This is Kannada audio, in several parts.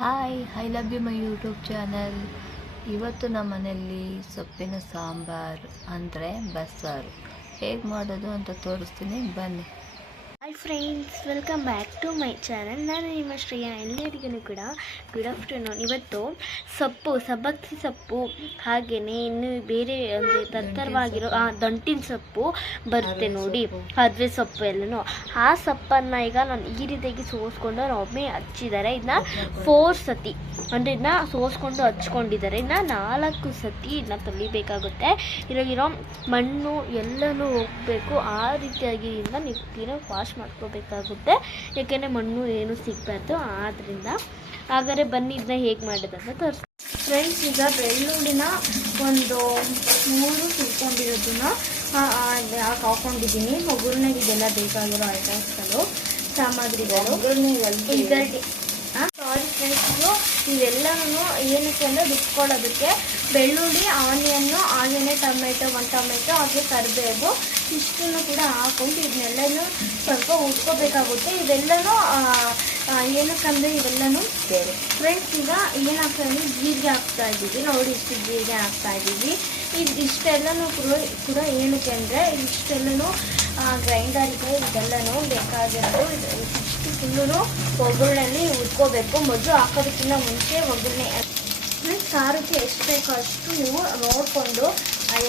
Hi I love you my YouTube channel ಇವತ್ತು ನಮ್ಮ ಮನೆಯಲ್ಲಿ ಸೊಪ್ಪಿನ ಸಾಂಬಾರು ಅಂದರೆ ಬಸ್ಸಾರು. ಹೇಗೆ ಮಾಡೋದು ಅಂತ ತೋರಿಸ್ತೀನಿ, ಬನ್ನಿ. Friends welcome back to my channel ನಾನು ನಿಮ್ಮ ಶ್ರೇಯಾ ಎಲ್ಲರಿಗೂ ಕೂಡ ಗುಡ್ ಆಫ್ಟರ್ನೂನ್ ಇವತ್ತು ಸೊಪ್ಪು ಸಬ್ಬಕ್ಕಿ ಸೊಪ್ಪು ಹಾಗೆಯೇ ಇನ್ನು ಬೇರೆ ಅಂದರೆ ತತ್ತರವಾಗಿರೋ ಆ ದಂಟಿನ ಸೊಪ್ಪು ಬರುತ್ತೆ ನೋಡಿ ಅದುವೆ ಸೊಪ್ಪು ಎಲ್ಲನೂ. ಆ ಸೊಪ್ಪನ್ನು ಈಗ ನಾನು ಈ ರೀತಿಯಾಗಿ ಸೋಸ್ಕೊಂಡು ಒಮ್ಮೆ ಹಚ್ಚಿದ್ದಾರೆ ಇದನ್ನ ಫೋರ್ ಸತಿ. ಅಂದರೆ ಇದನ್ನ ಸೋಸ್ಕೊಂಡು ಹಚ್ಕೊಂಡಿದ್ದಾರೆ ಇನ್ನು ನಾಲ್ಕು ಸತಿ ಇದನ್ನ ತೊಳಿಬೇಕಾಗುತ್ತೆ. ಇರೋಗಿರೋ ಮಣ್ಣು ಎಲ್ಲನೂ ಹೋಗಬೇಕು. ಆ ರೀತಿಯಾಗಿ ಇದನ್ನ ನೀವು ಕ್ಲೀನಾಗಿ ವಾಶ್ ಮಾಡ್ಕೋಬೇಕಾಗುತ್ತೆ. ಯಾಕೆಂದರೆ ಮಣ್ಣು ಏನು ಸಿಗಬಾರ್ದು ಆದ್ದರಿಂದ ಹಾಗಾದರೆ ಬನ್ನಿ ಇದನ್ನ ಹೇಗೆ ಮಾಡೋದಂತ ತೋರಿಸ್ತೀನಿ ಫ್ರೆಂಡ್ಸ್ ಈಗ ಬೆಳ್ಳುಳ್ಳಿನ ಒಂದು ಮೂರು ಸುಟ್ಕೊಂಡಿರೋದನ್ನ ಹಾಕೊಂಡಿದ್ದೀನಿ? ಒಗ್ಗರಣೆಗೆ ಇದೆಲ್ಲ ಬೇಕಾಗಿರೋ ಐಟಮ್ಸ್ಗಳು ಸಾಮಗ್ರಿಗಳು. ಇದರಲ್ಲಿ ಸಾರಿ ಫ್ರೆಂಡ್ಸ್ಗಳು ಇವೆಲ್ಲನೂ ಏನಕ್ಕೆ ಅಂದರೆ ರುಬ್ಕೊಳ್ಳೋದಕ್ಕೆ ಬೆಳ್ಳುಳ್ಳಿ ಆನಿಯನ್ನು ಆನಿಯನ್ನೇ ಟೊಮೆಟೊ ಒಂದು ಟೊಮೆಟೊ ಹಾಗೆ ಕರಿಬೇವು ಇಷ್ಟನ್ನು ಕೂಡ ಹಾಕೊಂಡು ಇದನ್ನೆಲ್ಲನೂ ಸ್ವಲ್ಪ ಉಟ್ಕೋಬೇಕಾಗುತ್ತೆ. ಇವೆಲ್ಲನೂ ಏನಕ್ಕಂದರೆ ಇವೆಲ್ಲನೂ ಬೇರೆ. ಫ್ರೆಂಡ್ಸ್ ಈಗ ಏನಾಗ್ತಾ ಅಂದರೆ ಜೀರಿಗೆ ಹಾಕ್ತಾ ಇದ್ದೀವಿ. ನೋಡಿ ಇಷ್ಟು ಜೀರಿಗೆ ಹಾಕ್ತಾ ಇದ್ದೀವಿ. ಇದು ಇಷ್ಟೆಲ್ಲನೂ ಕೂಡ ಕೂಡ ಏನಕ್ಕೆ ಅಂದರೆ ಇಷ್ಟೆಲ್ಲನೂ ಗ್ರೈಂಡರ್ಗೆ ಇದೆಲ್ಲನೂ ಬೇಕಾಗಿರೋದು. ಇದು ಇಷ್ಟು ಫುಲ್ಲು ಒಗ್ಗರಣೆಯಲ್ಲಿ ಉಟ್ಕೋಬೇಕು ಮೊದಲು ಹಾಕೋದಕ್ಕಿಂತ ಮುಂಚೆ ಒಗ್ಗರಣೆ. ಖಾರಕ್ಕೆ ಎಷ್ಟು ಬೇಕೋ ಅಷ್ಟು ನೀವು ನೋಡಿಕೊಂಡು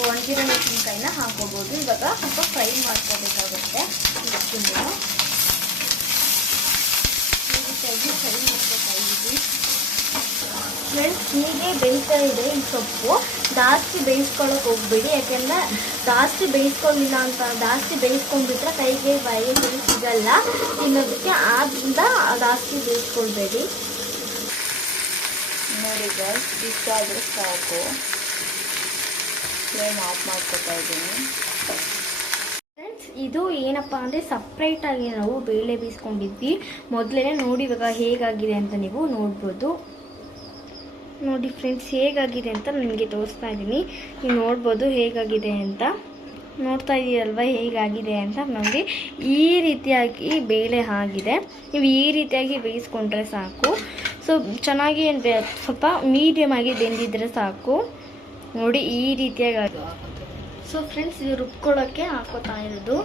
ಒಣಗಿರೋ ಮೆಣಸಿನ್ಕಾಯಿನ ಹಾಕೋಬೋದು ಇವಾಗ ಸ್ವಲ್ಪ ಫ್ರೈ ಮಾಡ್ಕೋಬೇಕಾಗುತ್ತೆ. ರೀತಿಯಾಗಿ ಫ್ರೈ ಫ್ರೆಂಡ್ಸ್ ಹೀಗೆ ಬೇಯಿಸ್ತಾ ಇದೆ ಈ ಸೊಪ್ಪು. ಜಾಸ್ತಿ ಬೇಯಿಸ್ಕೊಳ್ಳೋಕೆ ಹೋಗ್ಬೇಡಿ ಯಾಕೆಂದರೆ ಜಾಸ್ತಿ ಬೇಯಿಸ್ಕೊಂಡಿಲ್ಲ ಅಂತ ಜಾಸ್ತಿ ಬೇಯಿಸ್ಕೊಂಡ್ಬಿಟ್ರೆ ಕೈಗೆ ಬಾಯಿಗೆ ಸಿಗಲ್ಲ. ತಿನ್ನೋದಕ್ಕೆ ಆದ್ರಿಂದ ಜಾಸ್ತಿ ಬೇಯಿಸ್ಕೊಳ್ಬೇಡಿ. ನೋಡಿ ಗೈಸ್ ಇಷ್ಟಾದರೂ ಸಾಕು. ಫ್ಲೇಮ್ ಆಫ್ ಮಾಡ್ಕೊತಾ ಇದ್ದೀನಿ. ಫ್ರೆಂಡ್ಸ್ ಇದು ಏನಪ್ಪ ಅಂದರೆ ಸಪ್ರೇಟಾಗಿ ನಾವು ಬೇಳೆ ಬೀಸ್ಕೊಂಡಿದ್ವಿ ಮೊದಲೇ ನೋಡಿ ಇವಾಗ ಹೇಗಾಗಿದೆ ಅಂತ ನೀವು ನೋಡ್ಬೋದು. ನೋಡಿ ಫ್ರೆಂಡ್ಸ್ ಹೇಗಾಗಿದೆ ಅಂತ ನಿಮಗೆ ತೋರಿಸ್ತಾ ಇದ್ದೀನಿ. ನೀವು ನೋಡ್ಬೋದು ಹೇಗಾಗಿದೆ ಅಂತ. ನೋಡ್ತಾ ಇದ್ದೀರಲ್ವ ಹೇಗಾಗಿದೆ ಅಂತ ನೋಡಿ ಈ ರೀತಿಯಾಗಿ ಬೇಳೆ ಆಗಿದೆ. ನೀವು ಈ ರೀತಿಯಾಗಿ ಬೇಯಿಸ್ಕೊಂಡ್ರೆ ಸಾಕು. ಸೊ ಚೆನ್ನಾಗಿ ಸ್ವಲ್ಪ ಮೀಡಿಯಮ್ ಆಗಿ ಬೆಂದಿದ್ರೆ ಸಾಕು. ನೋಡಿ ಈ ರೀತಿಯಾಗಿ ಸೊ ಫ್ರೆಂಡ್ಸ್ ಇದು ರುಬ್ಕೊಳ್ಳೋಕ್ಕೆ ಹಾಕೋತಾ ಇರೋದು.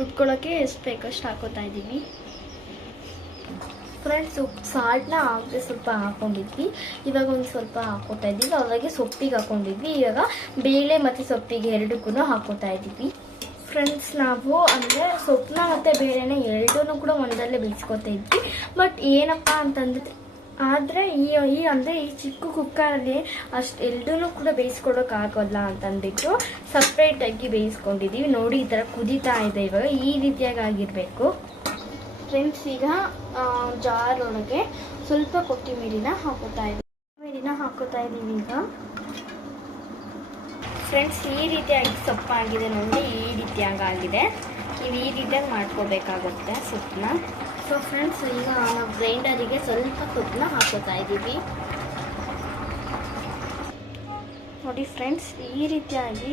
ರುಬ್ಕೊಳ್ಳೋಕ್ಕೆ ಎಷ್ಟು ಬೇಕಷ್ಟು ಹಾಕೋತಾ ಇದ್ದೀವಿ. ಫ್ರೆಂಡ್ಸ್ ಉಪ್ಪು ಸಾಲ್ಟ್ನ ಆಗದೆ ಸ್ವಲ್ಪ ಹಾಕೊಂಡಿದ್ವಿ. ಇವಾಗ ಒಂದು ಸ್ವಲ್ಪ ಹಾಕೋತಾ ಇದ್ದೀವಿ. ಅವಾಗೆ ಸೊಪ್ಪಿಗೆ ಹಾಕೊಂಡಿದ್ವಿ. ಇವಾಗ ಬೇಳೆ ಮತ್ತು ಸೊಪ್ಪಿಗೆ ಎರಡಕ್ಕೂ ಹಾಕೋತಾ ಇದ್ದೀವಿ. ಫ್ರೆಂಡ್ಸ್ ನಾವು ಅಂದರೆ ಸೊಪ್ಪನ್ನ ಮತ್ತು ಬೇಳೆನ ಎರಡೂ ಕೂಡ ಒಂದಲ್ಲೇ ಬೇಯಿಸ್ಕೊತಾ ಇದ್ವಿ. ಬಟ್ ಏನಪ್ಪ ಅಂತಂದರೆ, ಆದರೆ ಈ ಈ ಅಂದರೆ ಈ ಚಿಕ್ಕ ಕುಕ್ಕರಲ್ಲಿ ಅಷ್ಟು ಎರಡೂ ಕೂಡ ಬೇಯಿಸ್ಕೊಡೋಕ್ಕಾಗಲ್ಲ ಅಂತಂದ್ಬಿಟ್ಟು ಸಪ್ರೇಟಾಗಿ ಬೇಯಿಸ್ಕೊಂಡಿದ್ದೀವಿ. ನೋಡಿ ಈ ಥರ ಕುದೀತಾ ಇದೆ ಇವಾಗ. ಈ ರೀತಿಯಾಗಿ ಆಗಿರಬೇಕು. ಫ್ರೆಂಡ್ಸ್, ಈಗ ಜಾರ್ ಒಳಗೆ ಸ್ವಲ್ಪ ಕೊತ್ತಿಮೀರಿನ ಹಾಕೋತಾ ಇದ್ದೀವಿ ಕೊತ್ತಿಮೀರಿನ ಹಾಕೋತಾ ಇದ್ದೀವಿ ಈಗ. ಫ್ರೆಂಡ್ಸ್, ಈ ರೀತಿಯಾಗಿ ಸೊಪ್ಪಾಗಿದೆ ನೋಡಿ, ಈ ರೀತಿಯಾಗಿ ಆಗಿದೆ. ನೀವು ಈ ರೀತಿಯಾಗಿ ಮಾಡ್ಕೋಬೇಕಾಗುತ್ತೆ ಸೊಪ್ಪನ್ನ. ಸೊ ಫ್ರೆಂಡ್ಸ್, ಈಗ ನಾವು ಗ್ರೈಂಡರಿಗೆ ಸ್ವಲ್ಪ ಸೊಪ್ಪನ್ನ ಹಾಕೋತಾ ಇದ್ದೀವಿ. ನೋಡಿ ಫ್ರೆಂಡ್ಸ್, ಈ ರೀತಿಯಾಗಿ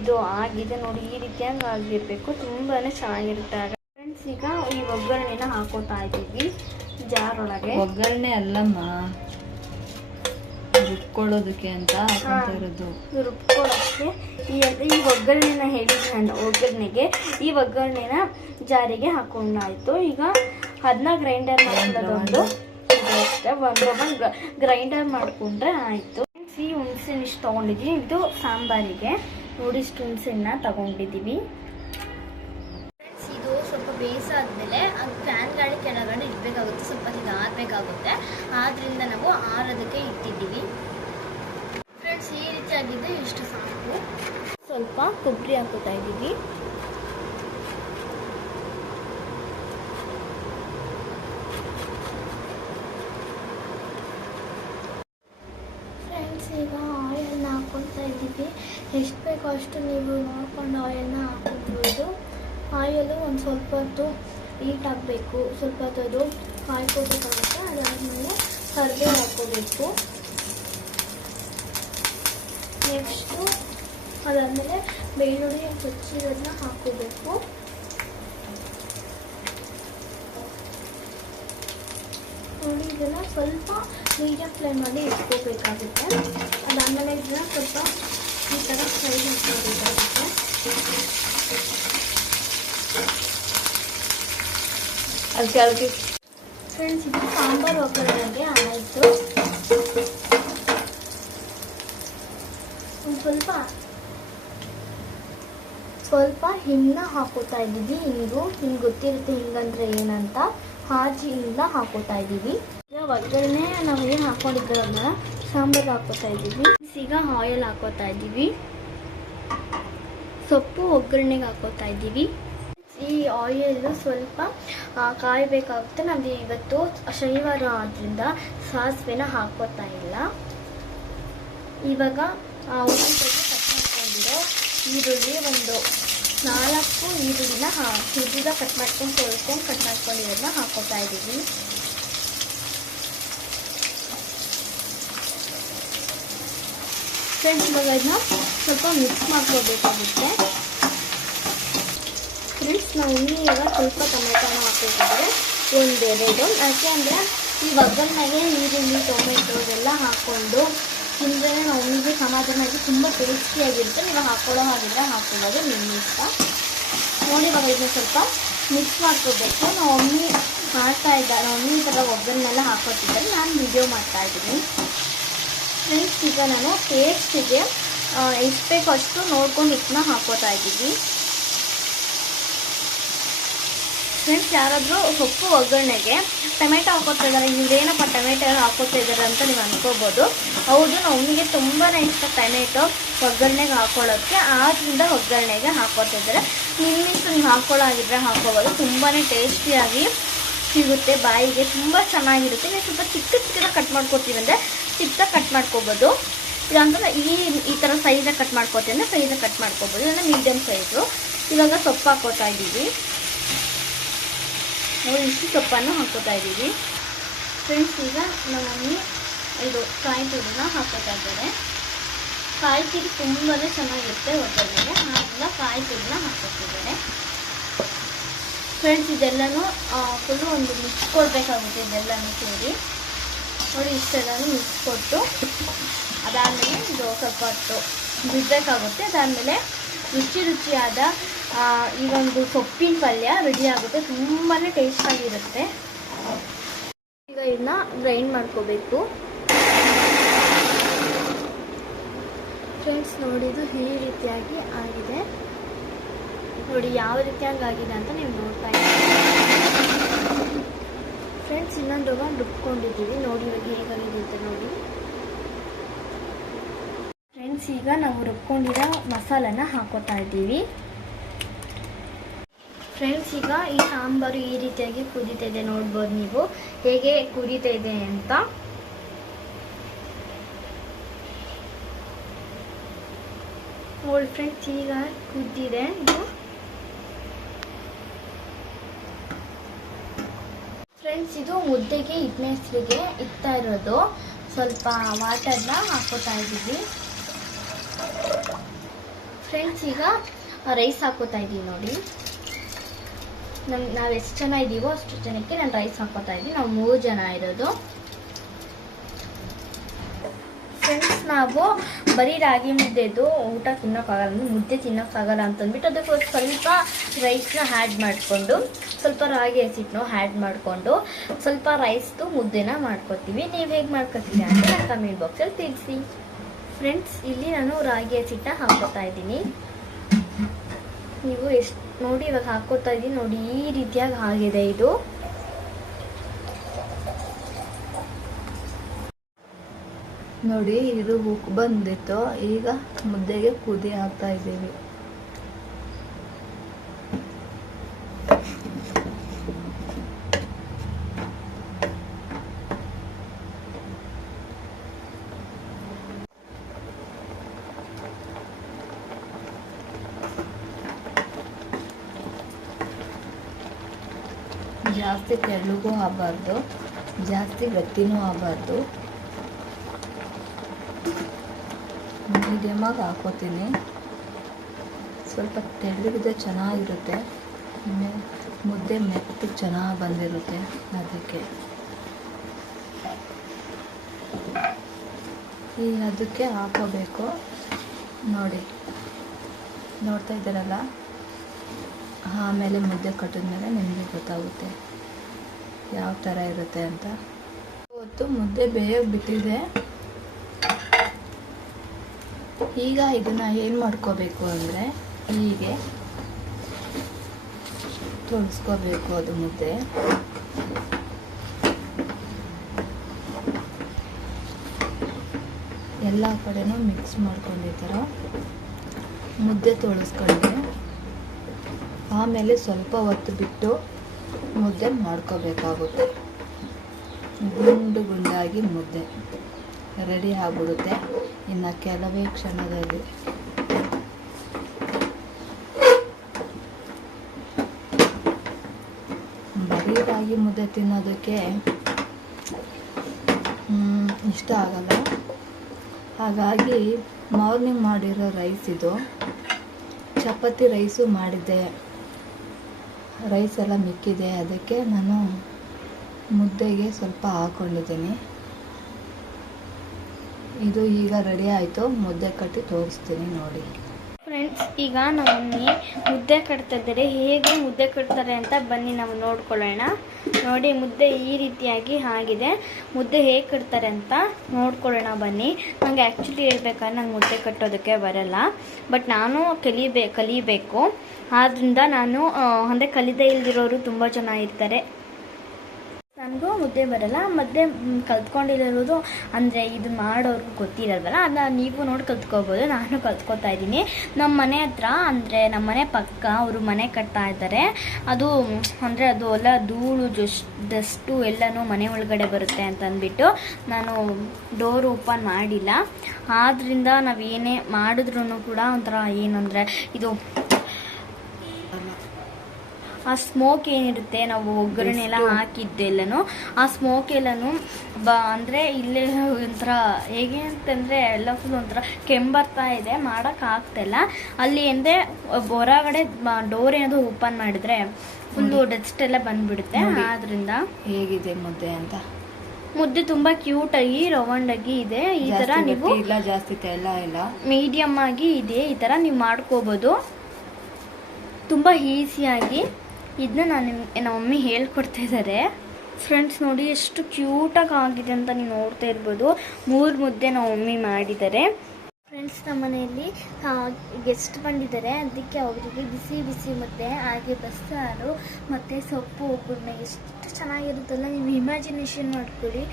ಇದು ಆಗಿದೆ ನೋಡಿ, ಈ ರೀತಿಯಾಗಿ ಆಗಿರಬೇಕು. ತುಂಬಾ ಚೆನ್ನಾಗಿರುತ್ತೆ ಈಗ ಈ ಒಗ್ಗರಣೆನ ಹಾಕೋತಾ ಇದ್ದೀವಿ ಜಾರ್ ಒಳಗೆ ಒಗ್ಗರಣೆ ಅಲ್ಲಮ್ಮ. ರುಬ್ಕೊಳ್ಳೋದಕ್ಕೆ ಅಂತ ಇರೋದು. ರುಬ್ಕೊಳ್ಳೋಕ್ಕೆ ಈ ಈ ಒಗ್ಗರಣೆನ ಹೇಳಿದ್ದೆ ನಾನು ಒಗ್ಗರಣೆಗೆ ಈ ಒಗ್ಗರಣೆನ ಜಾರಿಗೆ ಹಾಕೊಂಡಾಯ್ತು ಈಗ ಅದನ್ನ ಗ್ರೈಂಡರ್ ಮಾಡ್ಕೊಳ್ಳೋದೊಂದು ಅಷ್ಟೇ ಒಂದು ಒಂದು ಗ್ರೈಂಡರ್ ಮಾಡಿಕೊಂಡ್ರೆ ಆಯಿತು. ಈ ಹುಣಸೆಹಣ್ಣು ಇಷ್ಟು ತೊಗೊಂಡಿದ್ದೀವಿ ಇದು ಸಾಂಬಾರಿಗೆ. ನೋಡಿಷ್ಟು ಹುಣಸೆಹಣ್ಣ ತಗೊಂಡಿದ್ದೀವಿ ಇದು ಸ್ವಲ್ಪ ಬೇಯಿಸಾದ್ಮೇಲೆ ಅದು ಫ್ಯಾನ್ ಗಾಳಿ ಕೆಳಗಡೆ ಇಡಬೇಕಾಗುತ್ತೆ ಸ್ವಲ್ಪ ಇದು ಆರಬೇಕಾಗುತ್ತೆ ಆದ್ದರಿಂದ ನಾವು ಆರೋದಕ್ಕೆ ಇಟ್ಟಿದ್ದೀವಿ. ಫ್ರೆಂಡ್ಸ್ ಈ ರೀತಿಯಾಗಿದ್ದು ಇಷ್ಟು ಸಾಕು. ಸ್ವಲ್ಪ ಕೊಬ್ಬರಿ ಹಾಕೋತಾ ಇದ್ದೀವಿ. ಈಗ ಇದ್ದೀವಿ. ಎಷ್ಟು ಬೇಕೋ ಅಷ್ಟು ನೀವು ನೋಡ್ಕೊಂಡು ಆಯಿಲ್ನ ಹಾಕೋಬೋದು ಆಯಿಲು ಒಂದು ಸ್ವಲ್ಪ ಹೊತ್ತು ಹೀಟ್ ಆಗಬೇಕು ಸ್ವಲ್ಪ ಹೊತ್ತು ಅದು ಅದಾದಮೇಲೆ ಕರಿಬೇವು ಹಾಕ್ಕೋಬೇಕು ನೆಕ್ಸ್ಟು ಅದಾದಮೇಲೆ ಬೆಳ್ಳುಳ್ಳಿ ಹೆಚ್ಚಿರೋದನ್ನ ಹಾಕೋಬೇಕು. ನೋಡಿ, ಇದನ್ನು ಸ್ವಲ್ಪ ಮೀಡಿಯಂ ಫ್ಲೇಮಲ್ಲಿ ಇಟ್ಕೋಬೇಕಾಗುತ್ತೆ. ಅದಾದಮೇಲೆ ಇದನ್ನ ಸ್ವಲ್ಪ ಈ ಥರ ಫ್ರೈ ಮಾಡ್ಕೋಬೇಕಾಗುತ್ತೆ. ಅದಕ್ಕೆ ಕೆಳಗೆ ಫ್ರೆಂಡ್ಸ್, ಇದು ಸಾಂಬಾರು ಒಗ್ಗರಣೆಗೆ ಆಯಿತು. ಸ್ವಲ್ಪ ಸ್ವಲ್ಪ ಹಿಂಗನ್ನ ಹಾಕೋತಾ ಇದ್ದೀವಿ. ಹಿಂಗು, ಹಿಂಗೆ ಗೊತ್ತಿರುತ್ತೆ ಹಿಂಗಂದ್ರೆ ಏನಂತ? ಹಾಜಿ ಹಿಂಗನ್ನ ಹಾಕೋತಾ ಇದ್ದೀವಿ. ಒಗ್ಗರಣೆ ನಾವು ಏನು ಹಾಕೊಂಡಿದ್ದೇವೆ ಸಾಂಬಾರು ಹಾಕೋತಾ ಇದ್ದೀವಿ. ಈಗ ಆಯಿಲ್ ಹಾಕೋತಾ ಇದ್ದೀವಿ. ಸೊಪ್ಪು ಒಗ್ಗರಣೆಗೆ ಹಾಕೋತಾ ಇದ್ದೀವಿ. ಈ ಆಯಿಲ್ ಸ್ವಲ್ಪ ಕಾಯಬೇಕಾಗುತ್ತೆ. ನಮಗೆ ಇವತ್ತು ಶನಿವಾರ ಆದ್ದರಿಂದ ಸಾಸಿವೆನ ಹಾಕೋತಾ ಇಲ್ಲ. ಇವಾಗ ಮಾಡ್ಕೊಂಡಿರೋ ಈರುಳ್ಳಿ ಒಂದು ನಾಲ್ಕು ಈರುಳ್ಳಿನ ಹಾ ಉದ್ದಿದ ಕಟ್ ಮಾಡ್ಕೊಂಡು, ತೊಳ್ಕೊಂಡು ಕಟ್ ಮಾಡ್ಕೊಂಡಿರೋದನ್ನ ಹಾಕೋತಾ ಇದ್ದೀವಿ ಫ್ರೆಂಡ್ಸ್ ಇವಾಗ ಇದನ್ನ ಸ್ವಲ್ಪ ಮಿಕ್ಸ್ ಮಾಡ್ಕೋಬೇಕಾಗುತ್ತೆ. ಫ್ರೆಂಡ್ಸ್, ನಾವು ಇನ್ನೂ ಈಗ ಸ್ವಲ್ಪ ಟೊಮೆಟೊನ ಒಂದು ಎರಡು ಯಾಕೆ ಅಂದರೆ ಈ ಒಗ್ಗರಣೆಗೆ ಈರುಳ್ಳಿ, ಟೊಮೆಟೊ ಎಲ್ಲ ಹಾಕ್ಕೊಂಡು ತಿಂದರೆ ಸಮಾಧಾನ ಆಗಿ ತುಂಬ ಟೇಸ್ಟಿಯಾಗಿರುತ್ತೆ. ನೀವು ಹಾಕ್ಕೊಳ್ಳೋ ಹಾಗಿದ್ರೆ ಹಾಕ್ಕೊಳ್ಳೋದು ನಿಮ್ಮ ಇಷ್ಟ. ನೋಡಿ ಇವಾಗ ಇದನ್ನ ಸ್ವಲ್ಪ ಮಿಕ್ಸ್ ಮಾಡ್ಕೋಬೇಕು. ನಾವು ಒಮ್ಮೆ ಮಾಡ್ತಾ ಇದ್ದ, ನಾವು ಒಮ್ಮೆ ಥರ ಒಗ್ಗರಣೆಲ್ಲ ಹಾಕೋತಿದ್ದರೆ ನಾನು ವಿಡಿಯೋ ಮಾಡ್ತಾ ಇದ್ದೀನಿ. ಫ್ರೆಂಡ್ಸ್, ಈಗ ನಾನು ಟೇಸ್ಟಿಗೆ ಎಷ್ಟು ಬೇಕೋ ಅಷ್ಟು ನೋಡ್ಕೊಂಡು ಇಟ್ಟನ್ನ ಹಾಕೋತಾ ಇದ್ದೀವಿ. ಫ್ರೆಂಡ್ಸ್ ಯಾರಾದರೂ ಸೊಪ್ಪು ಒಗ್ಗರಣೆಗೆ ಟೊಮೆಟೊ ಹಾಕೋತಾ ಇದ್ದಾರೆ ಇವ್ರೇನಪ್ಪ ಟೊಮೆಟೊ ಹಾಕೋತಾ ಇದ್ದಾರೆ ಅಂತ ನೀವು ಅನ್ಕೋಬೋದು. ಹೌದು ನಮಗೆ ತುಂಬಾ ಇಷ್ಟ ಟೊಮೆಟೊ ಒಗ್ಗರಣೆಗೆ ಹಾಕೊಳ್ಳೋಕ್ಕೆ ಆದ್ದರಿಂದ ಒಗ್ಗರಣೆಗೆ ಹಾಕೋತಾ ಇದ್ದಾರೆ ನಿಮ್ಮಿಂದ ನೀವು ಹಾಕೊಳ್ಳೋ ಆಗಿದ್ರೆ ಹಾಕೋಬೋದು ತುಂಬಾ ಟೇಸ್ಟಿಯಾಗಿ ಸಿಗುತ್ತೆ, ಬಾಯಿಗೆ ತುಂಬ ಚೆನ್ನಾಗಿರುತ್ತೆ. ನೀವು ಸ್ವಲ್ಪ ಚಿಕ್ಕ ಚಿಕ್ಕದ ಕಟ್ ಮಾಡ್ಕೊತೀವಿ ಅಂದರೆ ಚಿಕ್ಕ ಕಟ್ ಮಾಡ್ಕೋಬೋದು. ಇಲ್ಲಾಂತಂದ್ರೆ ಈ ಈ ಥರ ಸೈಜಾಗಿ ಕಟ್ ಮಾಡ್ಕೋತೀವಿ ಅಂದರೆ ಸೈಜಾಗಿ ಕಟ್ ಮಾಡ್ಕೋಬೋದು. ಇಲ್ಲಾಂದ್ರೆ ಮೀಡಿಯಮ್ ಸೈಜು ಇವಾಗ ಸೊಪ್ಪು ಹಾಕೋತಾ ಇದ್ದೀವಿ. ನೋಡಿ ಇಷ್ಟು ಸೊಪ್ಪನ್ನು ಹಾಕೋತಾ ಇದ್ದೀವಿ. ಫ್ರೆಂಡ್ಸ್ ಈಗ ನಮ್ಮ ಮಮ್ಮಿ ಇದು ಕಾಯಿ ತುರಿನ ಹಾಕೋತಾ ಇದ್ದಾರೆ. ಕಾಯಿ ತುರಿ ತುಂಬಾ ಚೆನ್ನಾಗಿರುತ್ತೆ ಒಗ್ಗರಣೆಗೆ ಆದ್ರಿಂದ ಕಾಯಿ ತುರಿನ ಹಾಕೋತಿದ್ದಾರೆ ಫ್ರೆಂಡ್ಸ್ ಇದೆಲ್ಲನೂ ಫುಲ್ಲು ಒಂದು ಮಿಕ್ಸ್ ಕೊಡಬೇಕಾಗುತ್ತೆ ಇದೆಲ್ಲನೂ ಸೇರಿ. ನೋಡಿ, ಇಷ್ಟೆಲ್ಲನೂ ಮಿಕ್ಸ್ ಕೊಟ್ಟು ಅದಾದಮೇಲೆ ಇದು ಸ್ವಲ್ಪ ಹೊತ್ತು ಬಿಡಬೇಕಾಗುತ್ತೆ. ಅದಾದಮೇಲೆ ರುಚಿ ರುಚಿಯಾದ ಈ ಒಂದು ಸೊಪ್ಪಿನ ಪಲ್ಯ ರೆಡಿ ಆಗುತ್ತೆ. ತುಂಬಾ ಟೇಸ್ಟಾಗಿರುತ್ತೆ ಈಗ ಇದನ್ನ ಗ್ರೈಂಡ್ ಮಾಡ್ಕೋಬೇಕು. ಫ್ರೆಂಡ್ಸ್ ನೋಡಿದ್ದು ಈ ರೀತಿಯಾಗಿ ಆಗಿದೆ. ನೋಡಿ, ಯಾವ ರೀತಿಯಾಗಿ ಆಗಿದೆ ಅಂತ ನೀವು ನೋಡ್ತಾ ಇದ್ದೀವಿ ಫ್ರೆಂಡ್ಸ್ ಇನ್ನೊಂದು ರೋಗ ರುಬ್ಕೊಂಡಿದ್ದೀವಿ. ನೋಡಿ, ಇವಾಗ ಹೇಗಾಗಿದೆ ಅಂತ ನೋಡಿ. ಫ್ರೆಂಡ್ಸ್ ಈಗ ನಾವು ರುಬ್ಕೊಂಡಿರೋ ಮಸಾಲನ ಹಾಕೋತಾ ಇದ್ದೀವಿ. ಫ್ರೆಂಡ್ಸ್ ಈಗ ಈ ಸಾಂಬಾರು ಈ ರೀತಿಯಾಗಿ ಕುದೀತಾ ಇದೆ ನೋಡ್ಬೋದು ನೀವು. ಹೇಗೆ ಕುದೀತಾ ಇದೆ ಅಂತ. ನೋಡಿ ಫ್ರೆಂಡ್ಸ್ ಈಗ ಕುದ್ದಿದೆ ಇದು. ಫ್ರೆಂಡ್ಸ್ ಇದು ಮುದ್ದೆಗೆ ಇಡ್ಲಿ ಹೆಸರಿಗೆ ಇಡ್ತಾ ಇರೋದು. ಸ್ವಲ್ಪ ವಾಟರ್ನ ಹಾಕೋತಾ ಇದ್ದೀವಿ. ಫ್ರೆಂಡ್ಸ್ ಈಗ ರೈಸ್ ಹಾಕೋತಾ ಇದ್ದೀವಿ ನೋಡಿ. ನಮ್, ನಾವು ಎಷ್ಟು ಜನ ಇದ್ದೀವೋ ಅಷ್ಟು ಜನಕ್ಕೆ ನಾನು ರೈಸ್ ಹಾಕೋತಾ ಇದ್ದೀನಿ. ನಾವು ಮೂರು ಜನ ಇರೋದು. ಫ್ರೆಂಡ್ಸ್ ನಾವು ಬರೀ ರಾಗಿ ಮುದ್ದೆದು ಊಟ ತಿನ್ನೋಕ್ಕಾಗಲ್ಲ, ಅಂದ್ರೆ ಮುದ್ದೆ ತಿನ್ನೋಕ್ಕಾಗಲ್ಲ ಅಂತಂದ್ಬಿಟ್ಟು ಅದಕ್ಕೆ ಸ್ವಲ್ಪ ರೈಸ್ನ ಹ್ಯಾಡ್ ಮಾಡಿಕೊಂಡು, ಸ್ವಲ್ಪ ರಾಗಿ ಹಸಿಟ್ಟನ್ನು ಹ್ಯಾಡ್ ಮಾಡಿಕೊಂಡು, ಸ್ವಲ್ಪ ರೈಸ್ದು ಮುದ್ದೆನ ಮಾಡ್ಕೊತೀವಿ. ನೀವು ಹೇಗೆ ಮಾಡ್ಕೊತೀವಿ ಅಂತ ನಾನು ಕಮೆಂಟ್ ಬಾಕ್ಸಲ್ಲಿ ತಿಳಿಸಿ. ಫ್ರೆಂಡ್ಸ್ ಇಲ್ಲಿ ನಾನು ರಾಗಿ ಹಸಿಟ್ಟನ್ನ ಹಾಕೋತಾ ಇದ್ದೀನಿ. ನೀವು ಎಷ್ಟು ನೋಡಿ, ಇವಾಗ ಹಾಕೋತಾ ಇದೀನಿ ನೋಡಿ, ಈ ರೀತಿಯಾಗಿ ಆಗಿದೆ ಇದು. ನೋಡಿ, ಇದು ಉಕ್ ಬಂದಿತ್ತು. ಈಗ ಮುದ್ದೆಗೆ ಕುದಿ ಹಾಕ್ತಾ ಇದ್ದೀವಿ. ಜಾಸ್ತಿ ತೆಳ್ಳಗೂ ಆಗಬಾರ್ದು, ಜಾಸ್ತಿ ಗಟ್ಟಿನೂ ಆಗಬಾರ್ದು. ಮೀಡಿಯಮಾಗಿ ಹಾಕೋತೀನಿ. ಸ್ವಲ್ಪ ತೆಳ್ಳಗಿದೆ ಚೆನ್ನಾಗಿರುತ್ತೆ ಮುದ್ದೆ ಮೆತ್ತಗೆ ಚೆನ್ನಾಗಿ ಬಂದಿರುತ್ತೆ ಅದಕ್ಕೆ. ಈ ಅದಕ್ಕೆ ಹಾಕೋಬೇಕು. ನೋಡಿ, ನೋಡ್ತಾ ಇದ್ದೀರಲ್ಲ? ಆಮೇಲೆ ಮುದ್ದೆ ಕಟ್ಟಿದ್ಮೇಲೆ ನಿಮಗೆ ಗೊತ್ತಾಗುತ್ತೆ ಯಾವ ಥರ ಇರುತ್ತೆ ಅಂತ. ಇವತ್ತು ಮುದ್ದೆ ಬೇಯೋಗಿ ಬಿಟ್ಟಿದೆ ಈಗ ಇದನ್ನು ಏನು ಮಾಡ್ಕೋಬೇಕು ಅಂದರೆ ಹೀಗೆ ತೊಳ್ಸ್ಕೋಬೇಕು ಅದು ಮುದ್ದೆ. ಎಲ್ಲ ಕಡೆನೂ ಮಿಕ್ಸ್ ಮಾಡ್ಕೊಂಡು ಈ ಮುದ್ದೆ ತೊಳಸ್ಕೊಂಡೆ ಆಮೇಲೆ ಸ್ವಲ್ಪ ಹೊತ್ತು ಬಿಟ್ಟು ಮುದ್ದೆ ಮಾಡ್ಕೋಬೇಕಾಗುತ್ತೆ. ಗುಂಡು ಗುಂಡಾಗಿ ಮುದ್ದೆ ರೆಡಿ ಆಗಿಬಿಡುತ್ತೆ ಇನ್ನು ಕೆಲವೇ ಕ್ಷಣದಲ್ಲಿ. ಬರೀ ರಾಗಿ ಮುದ್ದೆ ತಿನ್ನೋದಕ್ಕೆ ಇಷ್ಟ ಆಗಲ್ಲ. ಹಾಗಾಗಿ ಮಾರ್ನಿಂಗ್ ಮಾಡಿರೋ ರೈಸ್ ಇದು. ಚಪಾತಿ ರೈಸು ಮಾಡಿದ್ದೆ. ರೈಸ್ ಎಲ್ಲ ಮಿಕ್ಕಿದೆ, ಅದಕ್ಕೆ ನಾನು ಮುದ್ದೆಗೆ ಸ್ವಲ್ಪ ಹಾಕ್ಕೊಂಡಿದ್ದೀನಿ. ಇದು ಈಗ ರೆಡಿ ಆಯಿತು, ಮುದ್ದೆ ಕಟ್ಟಿ ತೋರಿಸ್ತೀನಿ ನೋಡಿ. ಫ್ರೆಂಡ್ಸ್ ಈಗ ನಮ್ಮಮ್ಮಿ ಮುದ್ದೆ ಕಟ್ತಾ ಇದ್ದಾರೆ ಹೇಗೆ ಮುದ್ದೆ ಕಟ್ತಾರೆ ಅಂತ ಬನ್ನಿ ನಾವು ನೋಡ್ಕೊಳ್ಳೋಣ. ನೋಡಿ, ಮುದ್ದೆ ಈ ರೀತಿಯಾಗಿ ಆಗಿದೆ. ಮುದ್ದೆ ಹೇಗೆ ಕಟ್ತಾರೆ ಅಂತ ನೋಡ್ಕೊಳ್ಳೋಣ ಬನ್ನಿ. ನನಗೆ ಆ್ಯಕ್ಚುಲಿ ಹೇಳ್ಬೇಕಾದ್ರೆ ನಂಗೆ ಮುದ್ದೆ ಕಟ್ಟೋದಕ್ಕೆ ಬರಲ್ಲ. ಬಟ್ ನಾನು ಕಲಿಬೇ ಕಲಿಬೇಕು ಆದ್ದರಿಂದ ನಾನು ಅಂದರೆ ಕಲಿದೇ ಇಲ್ದಿರೋರು ತುಂಬ ಜನ ಇರ್ತಾರೆ. ನನಗೂ ಮುದ್ದೆ ಬರಲ್ಲ ಮುದ್ದೆ ಕಲ್ತ್ಕೊಂಡಿರೋದು ಅಂದರೆ ಇದು ಮಾಡೋರ್ಗು ಗೊತ್ತಿರಲ್ವಲ್ಲ, ಅದನ್ನ ನೀವು ನೋಡಿ ಕಲ್ತ್ಕೋಬೋದು, ನಾನು ಕಲ್ತ್ಕೊತಾ ಇದ್ದೀನಿ. ನಮ್ಮ ಮನೆ ಹತ್ರ ಅಂದರೆ ನಮ್ಮ ಮನೆ ಪಕ್ಕ ಅವರು ಮನೆ ಕಟ್ತಾ ಇದ್ದಾರೆ. ಅದು, ಅಂದರೆ ಅದು ಎಲ್ಲ ಧೂಳು ಡಸ್ಟು ಎಲ್ಲನೂ ಮನೆ ಒಳಗಡೆ ಬರುತ್ತೆ ಅಂತ ಅಂದ್ಬಿಟ್ಟು ನಾನು ಡೋರ್ ಓಪನ್ ಮಾಡಿಲ್ಲ. ಆದ್ದರಿಂದ ನಾವು ಏನೇ ಮಾಡಿದ್ರೂ ಕೂಡ ಒಂಥರ ಏನಂದರೆ ಇದು ಆ ಸ್ಮೋಕ್ ಏನಿರುತ್ತೆ ನಾವು ಒಗ್ಗರಣೆ ಎಲ್ಲ ಹಾಕಿದ್ದೆಲ್ಲನೂ ಆ ಸ್ಮೋಕ್ ಎಲ್ಲನೂ ಬ ಅಂದರೆ ಇಲ್ಲೇ ಒಂಥರ ಹೇಗೆ ಅಂತಂದರೆ ಎಲ್ಲ ಫುಲ್ ಒಂಥರ ಕೆಂಬರ್ತಾ ಇದೆ ಮಾಡೋಕ್ಕಾಗ್ತಿಲ್ಲ ಅಲ್ಲಿ ಅಂದರೆ ಹೊರಗಡೆ ಡೋರ್ ಏನಾದರೂ ಓಪನ್ ಮಾಡಿದ್ರೆ ಫುಲ್ಲು ಡಸ್ಟ್ ಎಲ್ಲ ಬಂದ್ಬಿಡುತ್ತೆ. ಆದ್ರಿಂದ. ಹೇಗಿದೆ ಮುದ್ದೆ ಅಂತ? ಮುದ್ದೆ ತುಂಬಾ ಕ್ಯೂಟ್ ಆಗಿ ರೌಂಡ್ ಆಗಿ ಇದೆ. ಈ ತರ ನೀವು ಇಲ್ಲ ಜಾಸ್ತಿ ತೆಳ್ಳ ಇಲ್ಲ. ಮೀಡಿಯಮ್ ಆಗಿ ಇದೆ ಈ ತರ ನೀವು ಮಾಡ್ಕೋಬಹುದು ತುಂಬಾ ಈಸಿಯಾಗಿ ಇದನ್ನ ನಾನು ನಿಮ್ಮ ನಮ್ಮ ಮಮ್ಮಿ ಹೇಳ್ಕೊಡ್ತಾ ಇದ್ದಾರೆ ಫ್ರೆಂಡ್ಸ್ ನೋಡಿ ಎಷ್ಟು ಕ್ಯೂಟಾಗಿ ಆಗಿದೆ ಅಂತ ನೀವು ನೋಡ್ತಾ ಇರ್ಬೋದು. ಮೂರು ಮುದ್ದೆ ನಮ್ಮ ಮಮ್ಮಿ ಮಾಡಿದ್ದಾರೆ ಫ್ರೆಂಡ್ಸ್ ನಮ್ಮ ಮನೆಯಲ್ಲಿ ಗೆಸ್ಟ್ ಬಂದಿದ್ದಾರೆ. ಅದಕ್ಕೆ ಅವರಿಗೆ ಬಿಸಿ ಬಿಸಿ ಮುದ್ದೆ, ಹಾಗೆ ಬಸ್ಸಾರು, ಮತ್ತು ಸೊಪ್ಪು ಒಬ್ಬರನ್ನ ಎಷ್ಟು ಚೆನ್ನಾಗಿರುತ್ತಲ್ಲ, ನೀವು ಇಮ್ಯಾಜಿನೇಷನ್ ಮಾಡ್ಕೊಳ್ಳಿ.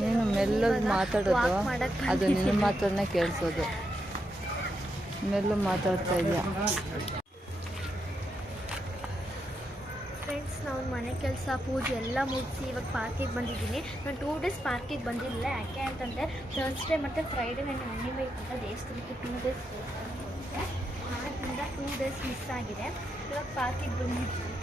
ನೀನು ಮೆಲ್ಲಗೆ ಮಾತಾಡೋದು. ಅದು ನಿನ್ನ ಮಾತನ್ನ ಕೇಳಿಸೋದು. ಮೆಲ್ಲು ಮಾತಾಡ್ತಾ ಇದೆಯಾ? ಫ್ರೆಂಡ್ಸ್ ನಾವು ಮನೆ ಕೆಲಸ, ಪೂಜೆ ಎಲ್ಲ ಮುಗಿಸಿ ಇವಾಗ ಪಾರ್ಕಿಗೆ ಬಂದಿದ್ದೀನಿ. ನಾನು ಟೂ ಡೇಸ್ ಪಾರ್ಕಿಗೆ ಬಂದಿರಲಿಲ್ಲ. ಯಾಕೆ ಅಂತಂದರೆ ಥರ್ಸ್ಡೇ ಮತ್ತು ಫ್ರೈಡೇ ನಾನು ಮನೆ ಬೇಕಂತ ದೇವಸ್ಥಾನಕ್ಕೆ ಟೂ ಡೇಸ್ ಆದ್ದರಿಂದ ಟೂ ಡೇಸ್ ಮಿಸ್ ಆಗಿದೆ. ಇವಾಗ ಪಾರ್ಕಿಗೆ ಬಂದಿದ್ದೀನಿ.